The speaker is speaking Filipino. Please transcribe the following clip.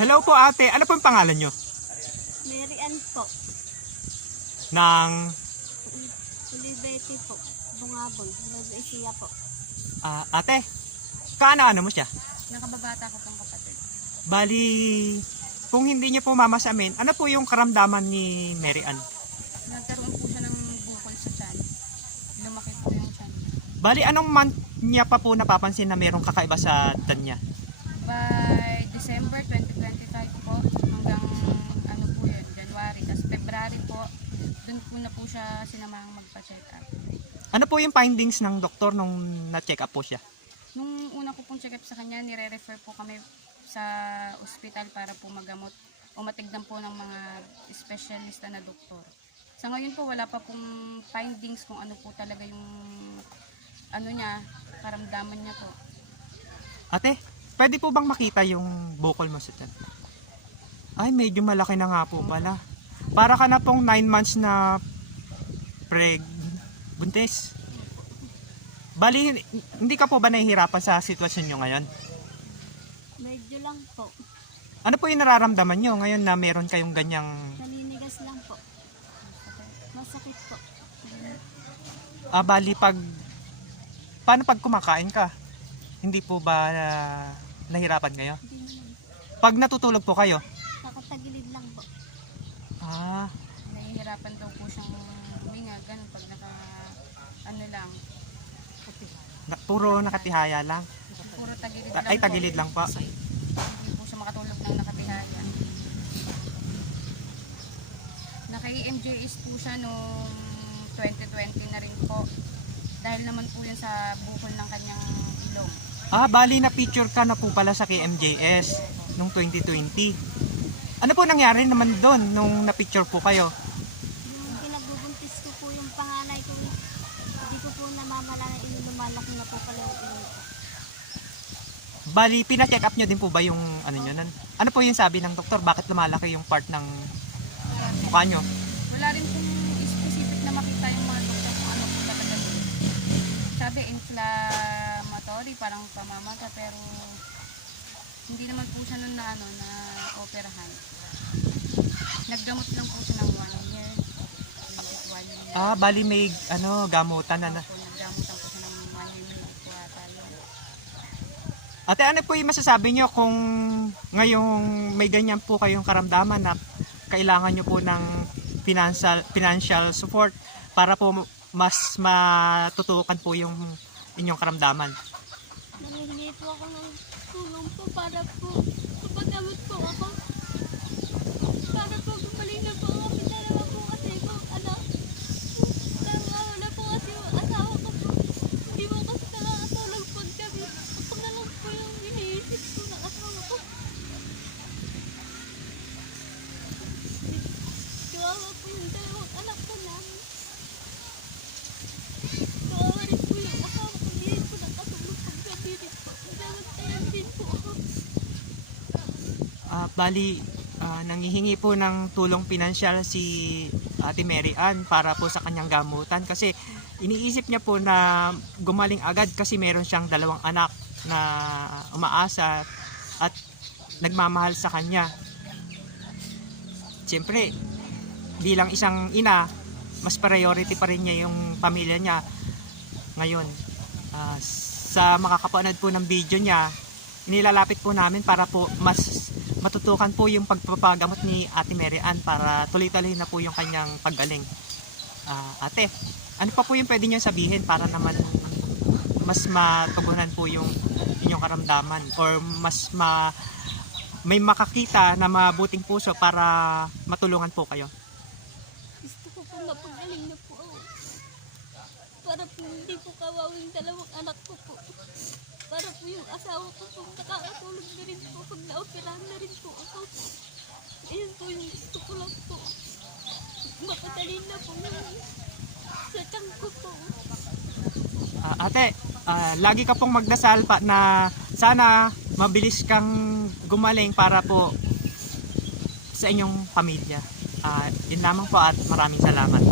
Hello po ate, ano po yung pangalan nyo? Mary Ann po. Ng Olivete po. Bungabon. Nueva Ecija po. ate, kaano-ano mo siya? Nakababata ko pang kapatid. Bali, kung hindi niyo po mamasamin, ano po yung karamdaman ni Mary Ann? Nagkaroon po siya ng bukol sa tiyan. Lumaki po yung tiyan. Bali, anong month niya pa po napapansin na mayroong kakaiba sa tiyan niya? By December 2025 po hanggang ano po yun, January. Tapos February po, dun po na po siya sinamahang magpa-check up. Ano po yung findings ng doktor nung na-check up po siya? Nung una ko pong check up sa kanya, nire-refer po kami sa ospital para po magamot o matignan po ng mga specialista na doktor. Sa ngayon po, wala pa pong findings kung ano po talaga yung ano niya, karamdaman niya po. Ate, pwede po bang makita yung bukol mo sa tiyan? Ay, medyo malaki na nga po pala. Para ka na pong 9 months na buntis. Bali, hindi ka po ba nahihirapan sa sitwasyon nyo ngayon? Medyo lang po. Ano po yung nararamdaman nyo ngayon na meron kayong ganyang... Naninigas lang po. Masakit po. bali, paano pag kumakain ka? Hindi po ba nahirapan kayo? Hindi naman. Pag natutulog po kayo? Nakatagilid lang po. Nahihirapan daw po siyang huminga, ganun pag ano lang, Puro nakatihaya lang? puro tagilid lang Ay, po. tagilid lang pa. Hindi po siya makatulog ng nakatihaya. Naka-MJS po siya noong 2020 na rin po. Dahil naman po yun sa bukol ng kanyang ilong. Bali na picture ka na po pala sa KMJS nung 2020. Ano po nangyari naman doon nung na-picture po kayo? Yung pinagbubuntis ko po yung panganay ko, hindi ko po namamala na lumalaki na po pala yung ilong ko. Bali, pina-check up nyo din po ba yung ano nyo nun? Ano po yung sabi ng doktor? Bakit lumalaki yung part ng mukha nyo? Wala rin pong specific na makita yung mga doktor kung ano po talaga yun. Sabi inflammatory, parang pamamaga, pero hindi naman po siya nun na operahan. Naggamot lang po siya ng 1 year. 1 year. Bali may gamutan na. Naggamot lang po siya ng 1 year na po ata yun. Ate, ano po yung masasabi nyo kung ngayong may ganyan po kayong karamdaman na kailangan nyo po ng financial support para po mas matutukan po yung inyong karamdaman? Nangihingi po ako ng tulong po para po mapagamot po ako. Para po gumaling na po ako. Dalawa po kasi po anak. Wala po kasi yung asawa ko po. Hindi mo kasi nakakatulog po kami. Ako na lang po yung iniisip ko ng asawa ko. Kawawa po yung dalawang anak ko namin. Kawawa rin po yung asawa ko. Hindi po nakatulog pag gabi rin po. Nagtayan din po ako. Bali, nangihingi po ng tulong pinansyal si Ate Mary Ann para po sa kanyang gamutan kasi iniisip niya po na gumaling agad kasi meron siyang 2 anak na umaasa at nagmamahal sa kanya. Siyempre, bilang isang ina, mas priority pa rin niya yung pamilya niya ngayon. Sa makakapanood po ng video niya, inilalapit po namin para po mas matutukan po yung pagpapagamot ni Ate Mary Ann para tuloy-tuloy na po yung kanyang paggaling. Ate, ano pa po yung pwede niyo sabihin para naman mas matugunan po yung inyong karamdaman or mas may makakita na mabuting puso para matulungan po kayo? Gusto ko po mapagaling na po ako. Para po hindi po kawawing 2 anak ko po. Para po yung asawa ko po nakakatulog na rin po pag naoperahan na rin po ako. Ayan po yung gusto ko lang po. Mapadali na po yung sa tiyan ko po. Ate, lagi ka pong magdasal pa na sana mabilis kang gumaling para po sa inyong pamilya. Yun lamang po at maraming salamat.